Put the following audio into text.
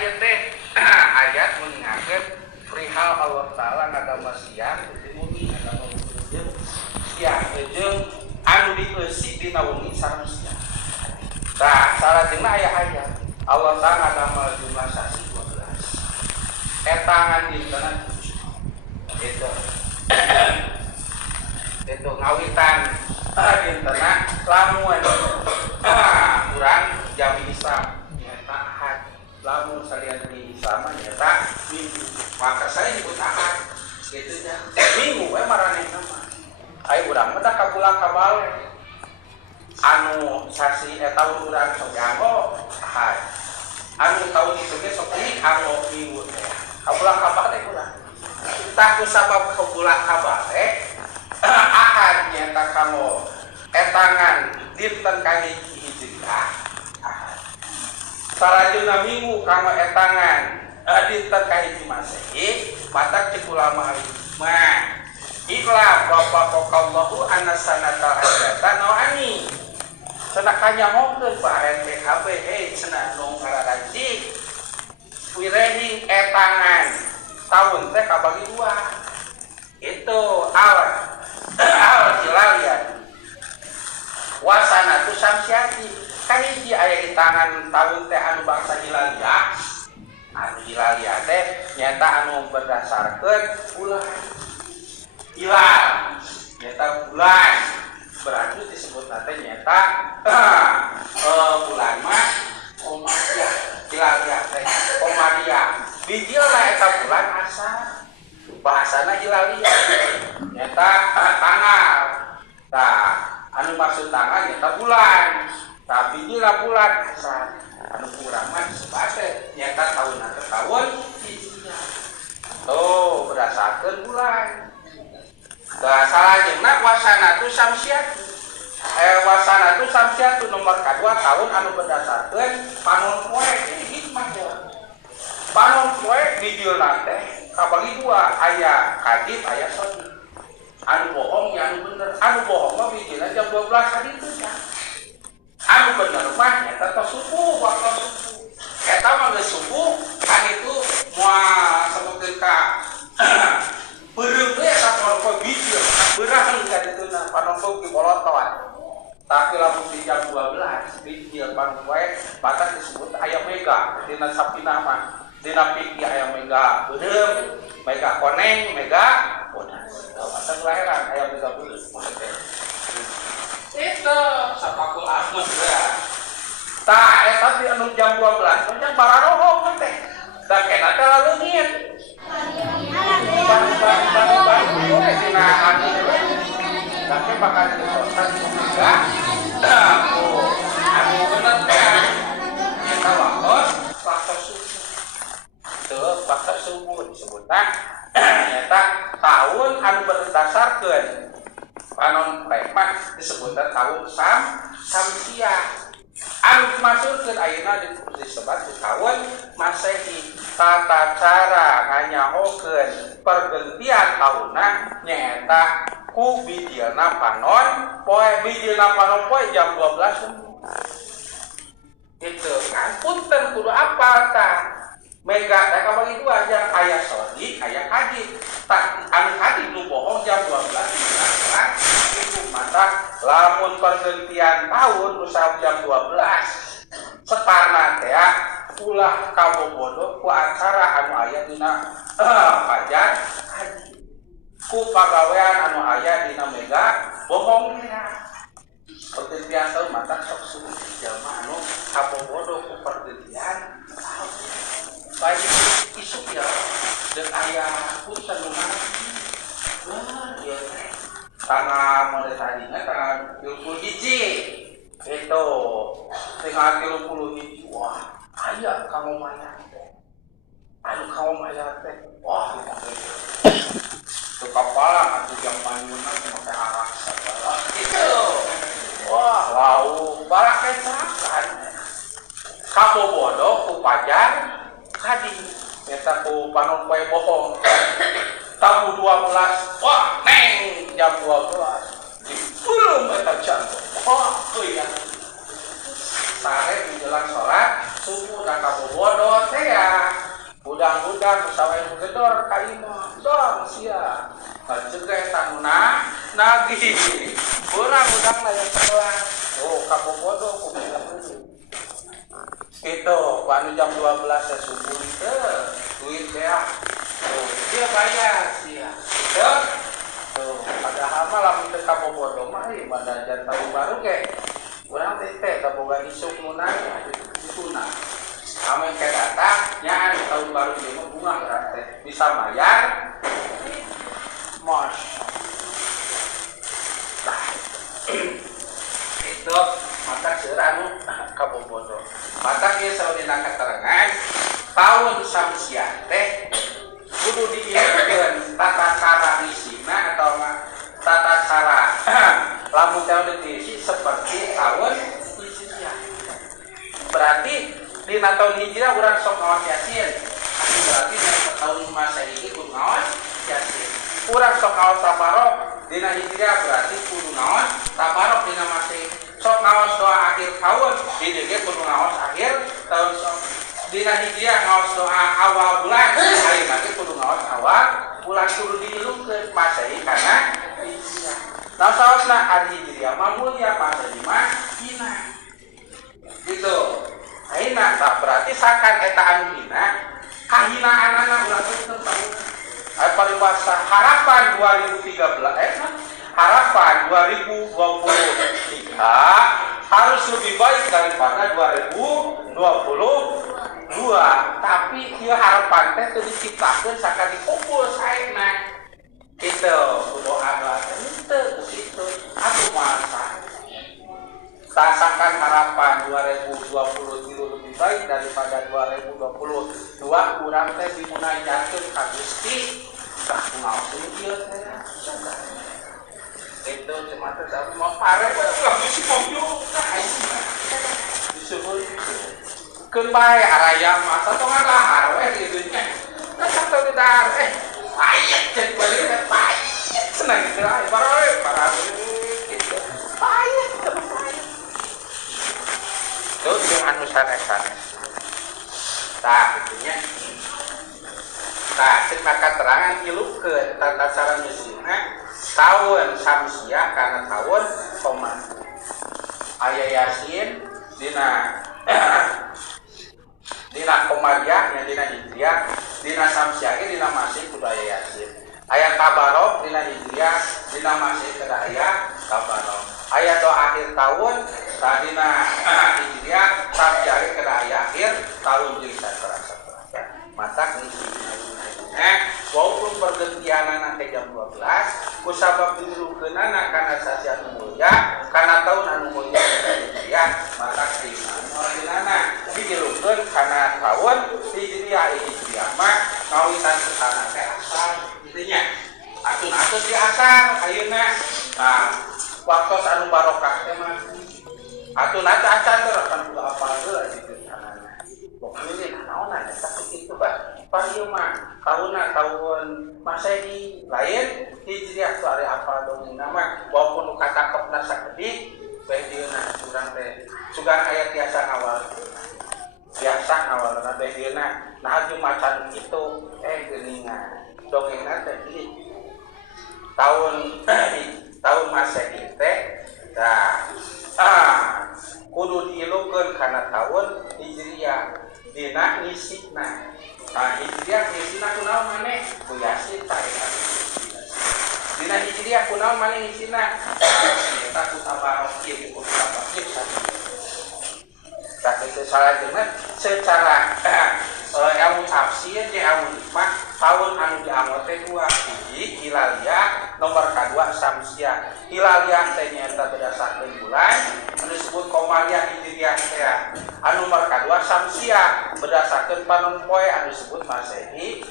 aya teh ayat mengingatkeun perihal Allah Ta'ala ngagama siang mumi ngagama jeung siang jeung anu dieusi dina wengi sareng siang. Tah salajengna aya ayat Allah Ta'ala ngagama jumlah sasi 12. Etangan dinten itu ngawitan dintena lamun kurang jam Islam nyata ahad lamun salian di Islam nyata minggu maka saya nyebut ahad gitu ya minggu marane nama ayo urang mah kabulang kabale anu sasi tahun urang sok dianggo ahad anu tahun itu ge sok dianggo minggu teh kabulang kabale urang tah ku sabab kabulang kabale ahad nyata kamu etangan dinten kahiji hijriah ahad salajengna minggu kamu etangan dinten kahiji masehi matak cek ulama mah iklah bapakallahu anasanata hajatan noani cenah kanyahokeun baren PHB cenah nu ngararaji wirehing etangan tahun teh kabagi dua itu awal hilalian wasana tu samsiati kahiji aya di tangan tahun teh anu bangsa hilalia anu hilalia teh nyata anu berdasarkeun bulan hilal nyata bulan berarti disebut teh nyata bulan mah Komariah hilalia teh Komariah bijil lah eta bulan asal bahasana hilalia nyata tanggal tah anu maksud tanggal nyata bulan tapi bila bulan asal anu kurang mah disebut nyata tahun ke tahun hijriah tuh berdasarkan bulan tah salajengna wasanatu samsiatu wasanatu samsiatu nomor kedua tahun anu berdasarkan panon poe ini hikmah ya panon poe di dieu teh kabagi dua aya kadib aya sodi anu bohong ya anu bener anu bohong mah bijina jam 12 hari itu ya anu bener mah eta teh subuh waktu subuh eta mah geus subuh kan itu moal sebutkeun ka beureum teh sapoe bijil beurang ka dituna panompo ki bolotoan tapi lamun di jam 12 bijil panopoe batas disebut aya mega dina sapina mah dina pikir ayam mega beureum mega koneng mega bodas masa kelahiran ayam mega beureum itu sapakul asmus ya tah eta di anu jam 12 panjang bararoho teh da kena teh leungit dina anu tapi bakal disosan mega anu bener teh eta waktu bakal subuh disebutna nyata tahun anu berdasarkeun panon mah disebutna tahun samsiah anu dimaksudkeun ayeuna disebut tahun Masehi tata cara nganyahokeun pergantian tahunna nyaeta ku bijilna panon poe bijilna panon poe jam 12 itu kan punten kudu apal tah mega mereka bagi dua yang ayah sodi, ayah hadid. Tak anu hadid nu bohong jam 12 itu mata lamun pergantian tahun usah jam 12. Sekarna teh ulah kabobodo ku acara anu aya dina pajar haji. Ku pagawean anu aya dina mega bohong teh. Pergantian tahun mata sok subuh jalma anu kabobodo ku pergantian tahun. Baik isuk ya dan ayah punten lumah ya tanggal mulai tadinya tanggal 30 hiji itu tanggal 30 hiji wah ayah kamu mayat anu kamu mayat teh wah itu kepala atau jam manyunan pakai arak segala itu wah lau barak kecakan kamu bodoh ku pajar kadi eta ku panon poe bohong tabu 12 wah neng jam 12 di belum eta jantung wah euy ya sare menjelang salat subuh dan kabobodo teh ya udang-udang pesawai gedor ka imah dong sia juga tanuna nagih kurang udang layak sekolah oh kabobodo kumaha itu anu jam 12 subuh itu duit ya tuh dia bayar sia tuh padahal malam itu kabobodo mah ieu pada jan tahun baru ge urang teh kaboga isuk nu nanya dituna ame ke datang nya tahun baru ieu mah bunga teh bisa bayar mos nah itu mata seueur anu kabobodo mata ieu saudina katerangan tahun samsiah teh kudu diingatkeun tata cara risina atau tata cara lamun tahun diisi seperti tahun hijriah berarti dina tahun hijriah urang sok ngaos yasin berarti dina tahun masehi kudu ngaos yasin urang sok ngaos tabarok dina hijriah berarti kudu ngaos tabarok dina masehi sok ngaos doa akhir tahun di ge kudu ngaos akhir tahun sok dina hijriah ngaos doa awal bulan hari nanti kudu ngaos awal bulan kudu diilungkeun masehi kana hijriah nah saosna ari hijriah mah mulia masehi mah hina gitu ayeuna tah berarti sakan eta anu hina kahinaanana urang teh tahu paribasa harapan 2013 harapan 2023 harus lebih baik daripada 2022 tapi ieu harapan teh teu diciptakeun sakali dikumpul saena kitu doa teh kitu atuh masa sasakan harapan 2023 lebih baik daripada 2022 urang teh dimunajatkeun ka Gusti tah ngaos ieu teh itu cuma tapi mau pare nggak bisa mobil disuruh kembali araya masa tuh nggak lahar gitu nya nggak satu di dar ayat jadi balik ayat senang gitu lah para gitu ayat itu yang anu sanes nah itunya nah cerita keterangan ilu ke tata cara nyusunnya tahun samsiah karena tahun koman aya yasin dina komariah nya dina hijriah dina samsiah ge dina masih kudu aya yasin aya tabarok dina hijriah dina masih kudu aya tabarok aya doa akhir tahun dina hijriah samsiah ge kudu aya akhir tahun jeung saterasa mata ngisi walaupun pergantianana ke jam 12 kusabab dilukeunana kana sasiat mulia kana tahun anu mulia hijriah maka keiman ordinana dilukeun kana tahun hijriah mah ngawitan kesana teh asal intinya atun-atun di asal ayeuna nah waktu anu barokah teh mah atun-atun asal terus kan kudu apal heula gitu sanana pokoknya naonan eta kitu Parieu mah tahun Masehi lain hijriah tu ari apa dong nama walaupun katakepna sakedik bae dieuna urang teh sugan aya tiasa ngawalna bae dieuna nah jeung macan kitu geuningan dongengna teh ieu tahun Masehi teh kudu diilukeun kana tahun hijriah dina ngisina nah hijriah ngisina kunaon maneh ku yasin tah dina hijriah kunaon maneh ngisina eta ku tabarok ieu ku tabarok ieu tak itu salajengna secara ilmu tafsir jeung ilmu hikmah tahun anu dianggo teh dua hiji hilaliyah nomor kadua samsiah hilaliyah teh nyaeta berdasarkeun bulan anu disebut komariah hijriah teh anu nomor kadua samsiah berdasarkeun panon poe anu disebut masehi